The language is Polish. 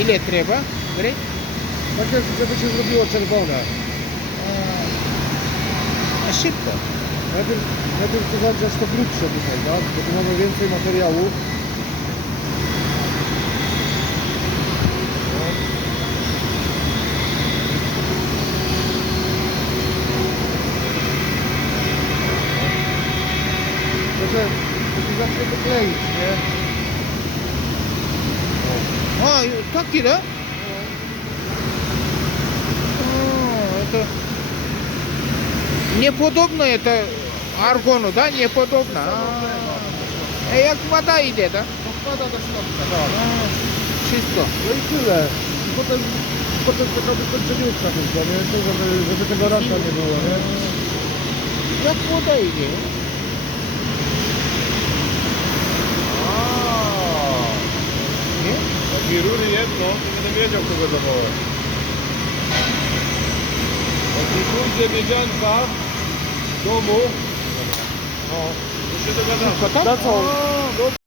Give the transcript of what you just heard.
Ile trzeba? Greć? Tak jest, żeby się zrobiło czerwone. A szybko. Najpierw to zagrzać to grubsze tutaj, tak? Bo tu mamy więcej materiału. To się zacznie to kleić, nie? А, таки, да? Это неподобно это аргону, да? Неподобно. Jak woda idzie, tak? Odpada ta środka, tak. Wszystko. No i tyle. I potem taka wykończeniówka tylko, nie? To, żeby tego raka nie było, nie? Jak woda idzie. Nie? Taki rury jedno, to będę wiedział, kogo zawołać. Jak pójdzie wiedzianka w domu, to się dogadamy. Tylko tak? Na co? A,